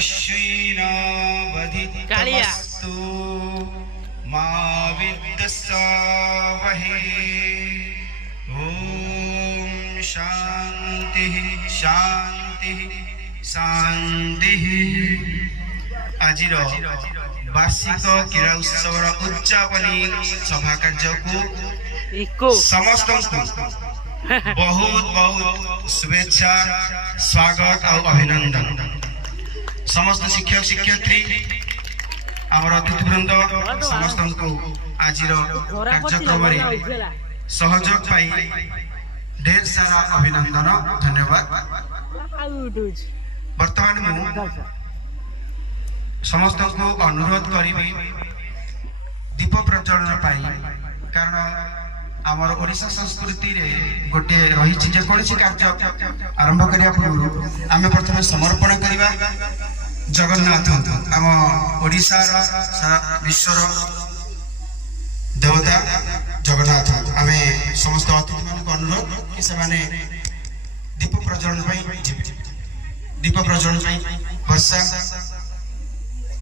तस्वीनावधितमस्तु मा विद्विषावहे। ओम शांति शांति शांति। आजिर वार्षिक क्रीड़ा उत्सवर उद्यापनी सभा कार्य को समस्त बहुत बहुत शुभेच्छा स्वागत और अभिनंदन। समस्त शिक्षक शिक्षयित्री आमर अतिथिवृंद समस्त को आज कार्यक्रम सहयोग पाई ढेर सारा अभिनंदन धन्यवाद। वर्तमान मु समस्त को अनुरोध करी दीप प्रज्वलन पाई, कारण आमर ओडिशा संस्कृति रे गोटे रही जेकोसी कार्य आरंभ करिया पूर्व आमे प्रथम समर्पण करिबा जगन्नाथ आम ओडिशा सारा विश्वर देवता जगन्नाथ। आमे समस्त अतिथि मान को अनुरोध कि से माने दीप प्रज्वलन दीप प्रज्वलन वर्षा